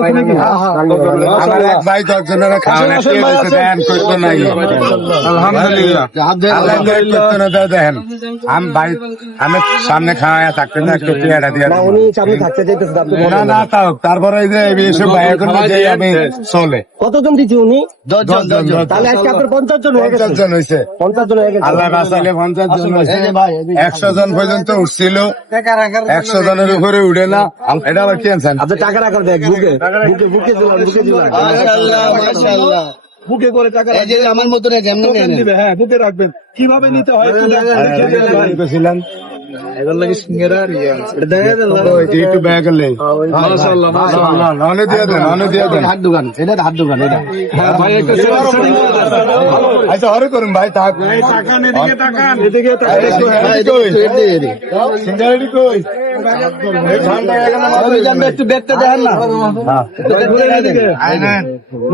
আছে নাকি? আমার এক ভাই 10 জনের খাওয়ানো দেন করতো নাই আলহামদুলিল্লাহ আল্লাহ করতো না দেখেন আমি সামনে খাওয়া থাকতে না একটু পেয়ারা দিয়ে উনি সামনে থাকতে চাইতেছে, আপনি বলেন না না। না তাও তারপরে এই যে এইসব ভাইয়া করলে যে আমি চলে কতজন দিচ্ছে উনি? 10 জন তাহলে আজকে আপনার 50 জন হয়ে গেছে। 50 জন হয়েছে 50 জন হয়ে গেছে। আল্লাহ বাঁচাইলে 50 জন হয়েছে 100 জন পর্যন্ত উঠছিল 100 জনের উপরে উঠে না এটা আবার কি আনছেন আপনি টাকা রাখার দেখ বুকে বুকে বুকে দিলাম বুকে দিলাম মাশাআল্লাহ, মাশাআল্লাহ। বুকে করে টাকা এই যে আমার মতন যেমন নেন। দিবে। হ্যাঁ বুকে রাখবেন। কিভাবে নিতে হয় একটু দেখান। ছিলেন এটা দেখা গেল। একটু ব্যাগ নেই মাশাআল্লাহ মাশাআল্লাহ। অনেক দিয়ে দেন অনেক দিয়ে দেন হাত দোকান, এটা হাত দোকান এটা। হ্যাঁ ভাই একটু আচ্ছা হরে করুন ভাই থাক এদিকে তাকান, এদিকে তাকান। সিঙ্গারি কই একটু ব্যাগটা দেখেন না।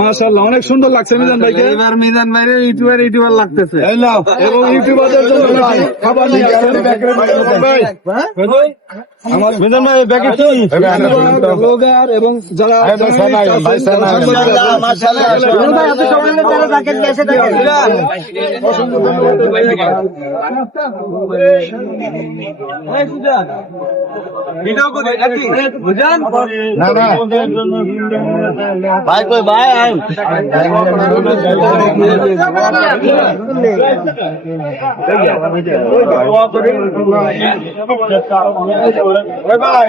মাশাআল্লাহ অনেক সুন্দর লাগছে মিজান ভাইকে। এবার মিজান ভাইরে ইউটিউবার লাগতেছে। এই নাও এবং ইউটিউবারদের জন্য খাবার নিয়ে আসছেন। আমার মিজান ভাই ব্যাগে কি? ব্লগার এবং যারা মাশাআল্লাহ মাশাআল্লাহ। ভাই আপনি সবাই মিলে যারা থাকেন এসে থাকেন। ভিডিও করে নাকি বুঝান না না ভাই কই ভাই আয়। ওই ভাই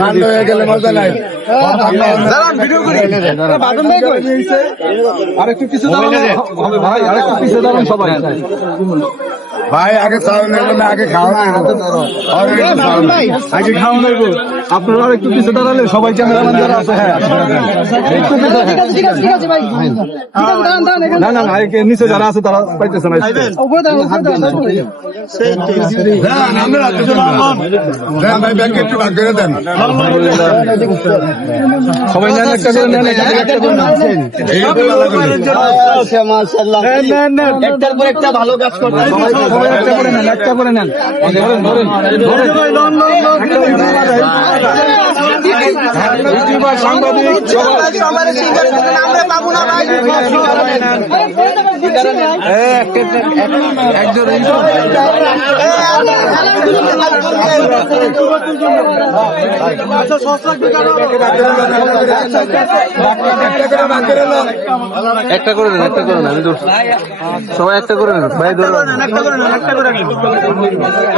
ঠান্ডা হয়ে গেলে মজা নাই ভিডিও করি বাদন ভাই কই আরেকটু কিছু দাঁড়ানো হবে ভাই আরেকটু কিছু দাঁড়ান সবাই ভাই আগে চাউল নেবো না আগে খাওয়া আগে খাওয়া নেবো আপনারা আর একটু পিছিয়ে দাঁড়ালে সবাই ক্যামেরাম্যান যারা আছে হ্যাঁ একটু না না না একে নিচে যারা আছে তারা পাইতেছে না ভাই ব্যাগ একটু ভাগ করে দেন সবাই নেন একটা করে নেন একটা করে নেন মাশাআল্লাহ। একটার পর একটা ভালো কাজ করতে সবাই একটা করে নেন একটা করে নেন ধরেন ধরেন ইউটিউবার সাংবাদিক একটা করে নেন একটা করে নেন আমি সবাই একটা করে নেন ভাই ধরুন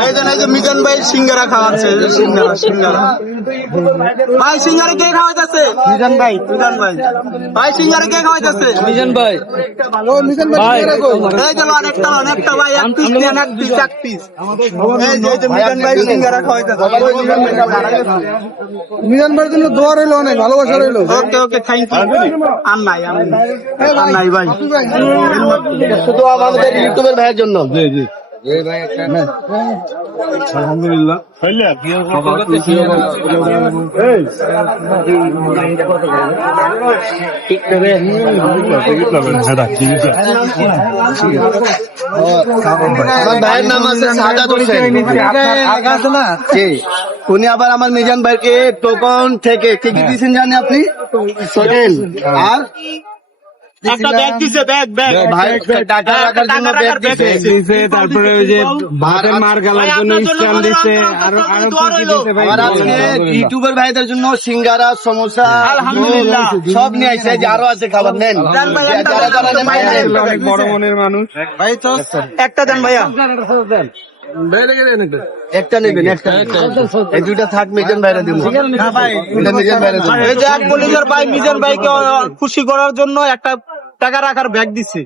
এই যে মিজান ভাই সিঙ্গারা খাওয়াচ্ছে, সিঙ্গারা সিঙ্গারা। ভাই সিঙ্গারা কে খাওয়াইতেছে? মিজান ভাই। মিজান ভাই ভাই সিঙ্গারা কে খাওয়াইতেছে? মিজান ভাই ভাই এই যে অনেকটা ভাই এক পিস দেন, এক পিস এক পিস। এই যে মিজান ভাই সিঙ্গারা খাওয়াইতেছে। মিজান ভাইয়ের জন্য দোয়া রইলো, অনেক ভালোবাসা রইলো। ওকে ওকে থ্যাংক ইউ। আর নাই ভাই শুধু আমাদের ইউটিউবের ভাইয়ের জন্য। আলহামদুলিল্লাহ আমার ভাইয়ের নাম আছে সাদাত হোসেন। জি, উনি আবার আমার মিজান ভাইকে টোকন থেকে কি দিয়েছেন জানেন আপনি? হোটেল আর একটা ব্যাগ দিছে, ব্যাগ ভাই টাকা রাখার জন্য ব্যাগ দিছে। তারপরে ওই যে ভাতের মার গালার জন্য স্ট্যান্ড দিছে আরো আরো কি কি দিছে ভাই। আর আজকে ইউটিউবের ভাইদের জন্য সিঙ্গারা সমোসা আলহামদুলিল্লাহ সব নিয়ে আইছে, যে আরো আছে খাবার নেন। যারা যারা নেন অনেক বড় মনের মানুষ ভাই তো একটা দেন ভাইয়া, একটা নেবেন একটা। এই দুইটা থাক মিজান ভাইরা দিব। না ভাই এটা মিজান ভাইরা দিব। এই যে এক কলিজার ভাই মিজান ভাইকে খুশি করার জন্য একটা টাকা রাখার ব্যাগ দিছে।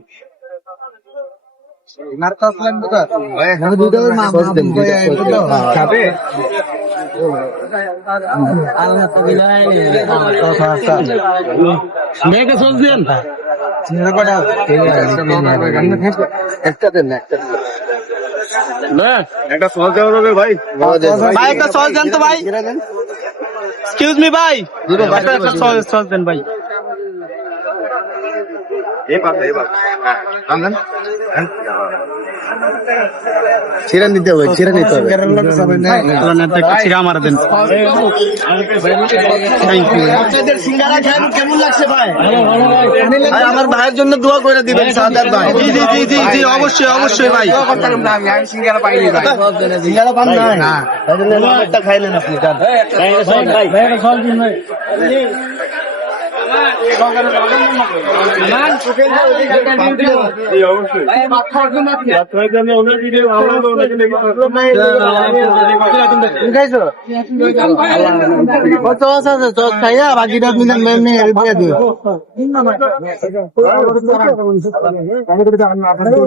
একটা দেন একটা একটা সহজ হবে ভাই ভাই একটা সস দেন তো ভাই। এক্সকিউজ মি ভাই, একটা সস দেন ভাই। ছিড়া নিতে হবে, ছিড়া নিতে হবে। ছিড়া আমার দেন। আপনাদের সিঙ্গারা খান কেমন লাগছে ভাই? ভাই আমার ভাইয়ের জন্য দোয়া করে দিবেন সাদাত ভাই। জি জি জি জি জি অবশ্যই অবশ্যই ভাই। সিঙ্গারা পাইনি ভাই। সিঙ্গারা পান নাই? না। তাহলে আমারটা খাইলেন আপনি খান। বাকিটা